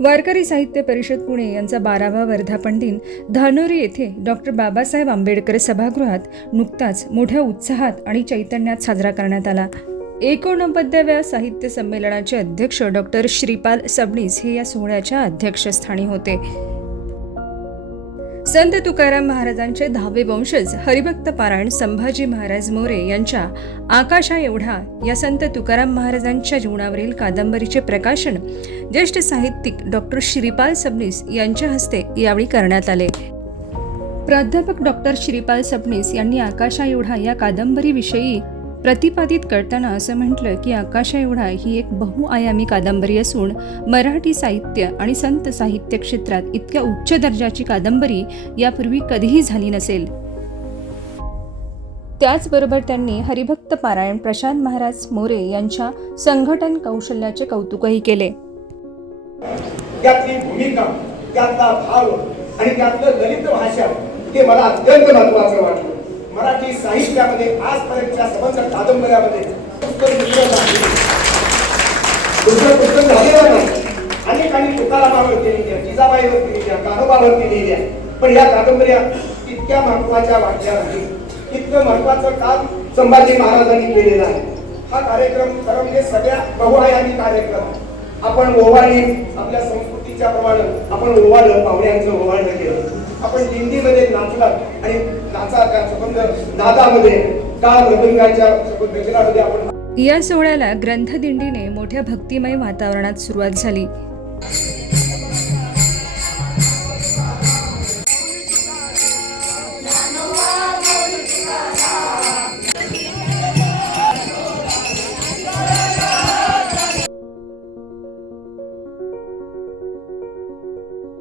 वारकरी साहित्य परिषद पुणे यांचा 12वा वर्धापन दिन धानोरी येथे डॉक्टर बाबासाहेब आंबेडकर सभागृहात नुकताच मोठ्या उत्साहात आणि चैतन्यात साजरा करण्यात आला. 89व्या साहित्य संमेलनाचे अध्यक्ष डॉक्टर श्रीपाल सबनीस हे या सोहळ्याच्या अध्यक्षस्थानी होते. संत तुकाराम महाराजांचे 10वे वंशज हरिभक्त पारायण संभाजी महाराज मोरे यांच्या आकाशा एवढा या संत तुकाराम महाराजांच्या जीवनावरील कादंबरीचे प्रकाशन ज्येष्ठ साहित्यिक डॉक्टर श्रीपाल सबनीस यांच्या हस्ते यावेळी करण्यात आले. प्राध्यापक डॉक्टर श्रीपाल सबनीस यांनी आकाशा एवढा या कादंबरीविषयी प्रतिपादित करताना असं म्हटलं की आकाशा एवढा ही एक बहुआयामी कादंबरी असून मराठी साहित्य आणि संत साहित्य क्षेत्रात इतक्या उच्च दर्जाची कादंबरी यापूर्वी कधीही झाली नसेल. त्याचबरोबर त्यांनी हरिभक्त पारायण प्रशांत महाराज मोरे यांच्या संघटन कौशल्याचे कौतुकही केले. त्यातली भूमिका, त्यातला भाव आणि त्यातलं दलित भाषा हे मला अत्यंत महत्त्वाचं वाटलं. मराठी साहित्यामध्ये आजपर्यंतच्या संबंध कादंबऱ्यामध्ये दुसरं पुस्तक झालेलं नाही. अनेकांनी तुकारामावरती लिहिल्या, जिजाबाईवरती लिहिल्या, कान्होबावरती लिहिल्या, पण या कादंबऱ्या इतक्या महत्त्वाच्या वाटल्या नाही. इतकं महत्त्वाचं काम संभाजी महाराजांनी केलेलं आहे. हा कार्यक्रम खरं म्हणजे सगळ्या बहुआयामी कार्यक्रम आपण ओवाळी आपल्या संस्कृतीच्या प्रमाणे आपण ओवाळलं, पाहुण्यांचं ओवाळलं केलं. आपण दिंडीमध्ये नाचलात आणि नाचाच्या संबंध नादामध्ये काल मृदंगाच्या गजरामध्ये आपण. या सोहळ्याला ग्रंथदिंडीने मोठ्या भक्तिमय वातावरणात सुरुवात झाली.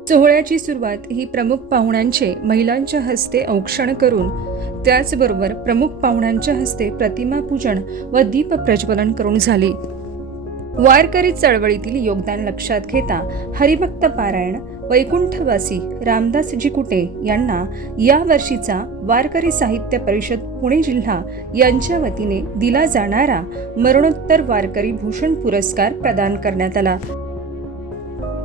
सोहळ्याची सुरुवात ही प्रमुख पाहुण्यांचे महिलांच्या हस्ते औक्षण करून त्याचबरोबर प्रमुख पाहुण्यांच्या हस्ते प्रतिमा पूजन व दीप प्रज्वलन करून झाली. वारकरी चळवळीतील योगदान लक्षात घेता हरिभक्त पारायण वैकुंठवासी रामदासजी कुटे यांना या वर्षीचा वारकरी साहित्य परिषद पुणे जिल्हा यांच्या वतीने दिला जाणारा मरणोत्तर वारकरी भूषण पुरस्कार प्रदान करण्यात आला.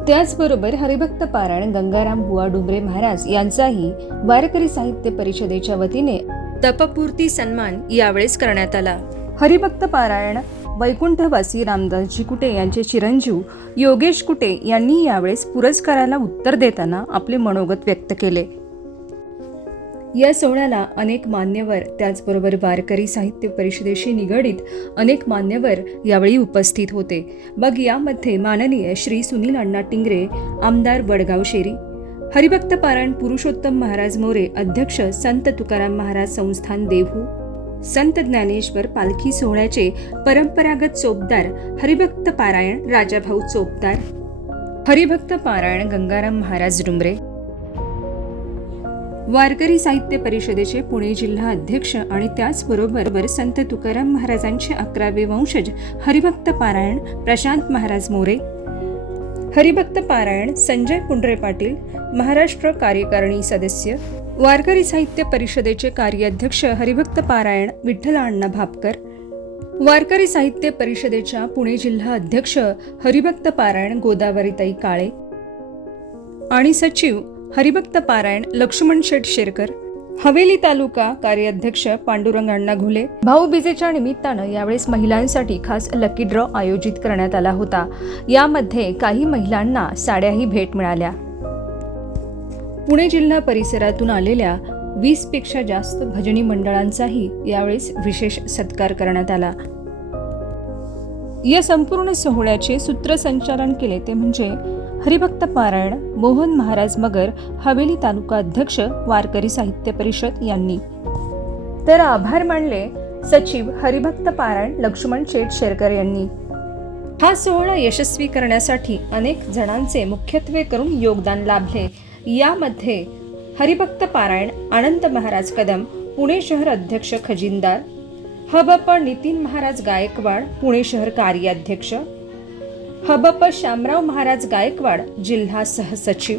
त्याचबरोबर हरिभक्त पारायण गंगाराम बुवा डुमरे महाराज यांचाही वारकरी साहित्य परिषदेच्या वतीने तपपूर्ती सन्मान यावेळेस करण्यात आला. हरिभक्त पारायण वैकुंठवासी रामदासजी कुटे यांचे चिरंजीव योगेश कुटे यांनी यावेळेस पुरस्काराला उत्तर देताना आपले मनोगत व्यक्त केले. या सोहळ्याला अनेक मान्यवर त्याचबरोबर वारकरी साहित्य परिषदेशी निगडीत अनेक मान्यवर यावेळी उपस्थित होते. मग यामध्ये माननीय श्री सुनील अण्णा टिंगरे आमदार वडगाव शेरी, हरिभक्त पारायण पुरुषोत्तम महाराज मोरे अध्यक्ष संत तुकाराम महाराज संस्थान देहू, संत ज्ञानेश्वर पालखी सोहळ्याचे परंपरागत चोपदार हरिभक्त पारायण राजाभाऊ चोपदार, हरिभक्त पारायण गंगाराम महाराज डुमरे, वारकरी साहित्य परिषदेचे पुणे जिल्हा अध्यक्ष आणि त्याचबरोबर संत तुकाराम महाराजांचे 11वे वंशज हरिभक्त पारायण प्रशांत महाराज मोरे, हरिभक्त पारायण संजय पुंडरे पाटील महाराष्ट्र कार्यकारिणी सदस्य, वारकरी साहित्य परिषदेचे कार्याध्यक्ष हरिभक्त पारायण विठ्ठल अण्णा भापकर, वारकरी साहित्य परिषदेच्या पुणे जिल्हा अध्यक्ष हरिभक्त पारायण गोदावरीताई काळे आणि सचिव हरिभक्त पारायण लक्ष्मण शेठ शेरकर, हवेली तालुका कार्याध्यक्ष पांडुरंग अण्णा घुले. भाऊबीजेच्या निमित्तानं यावेळेस महिलांसाठी खास लकी ड्रॉ आयोजित करण्यात आला होता. यामध्ये काही महिलांना साड्याही भेट मिळाल्या. पुणे जिल्हा परिसरातून आलेल्या 20 पेक्षा जास्त भजनी मंडळांचाही यावेळेस विशेष सत्कार करण्यात आला. या संपूर्ण सोहळ्याचे सूत्रसंचालन केले ते म्हणजे हरिभक्त पारायण मोहन महाराज मगर हवेली तालुका अध्यक्ष वारकरी साहित्य परिषद यांनी. तर आभार मानले सचिव हरिभक्त पारायण लक्ष्मण शेठ शेरकर यांनी. हा सोहळा यशस्वी करण्यासाठी अनेक जणांचे मुख्यत्वे करून योगदान लाभले. यामध्ये हरिभक्त पारायण आनंद महाराज कदम पुणे शहर अध्यक्ष खजिनदार, हबप नितीन महाराज गायकवाड पुणे शहर कार्याध्यक्ष, हबप शामराव महाराज गायकवाड जिल्हा सहसचिव,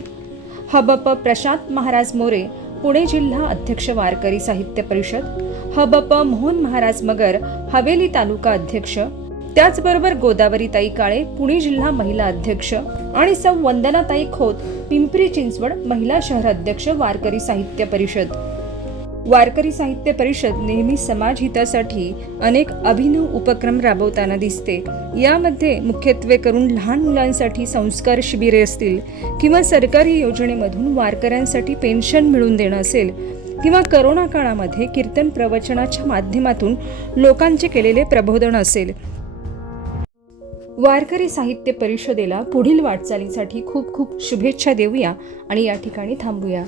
हबप प्रशांत महाराज मोरे पुणे जिल्हा अध्यक्ष वारकरी साहित्य परिषद, हबप मोहन महाराज मगर हवेली तालुका अध्यक्ष, त्याचबरोबर गोदावरीताई काळे पुणे जिल्हा महिला अध्यक्ष आणि सौ वंदनाताई खोत पिंपरी चिंचवड महिला शहर अध्यक्ष वारकरी साहित्य परिषद. वारकरी साहित्य परिषद नेहमी समाज हितासाठी अनेक अभिनव उपक्रम राबवताना दिसते. यामध्ये मुख्यत्वे करून लहान मुलांसाठी संस्कार शिबिरे असतील किंवा सरकारी योजनेमधून वारकऱ्यांसाठी पेन्शन मिळवून देणं असेल किंवा करोना काळामध्ये कीर्तन प्रवचनाच्या माध्यमातून लोकांचे केलेले प्रबोधन असेल. वारकरी साहित्य परिषदेला पुढील वाटचालीसाठी खूप खूप शुभेच्छा देऊया आणि या ठिकाणी थांबूया.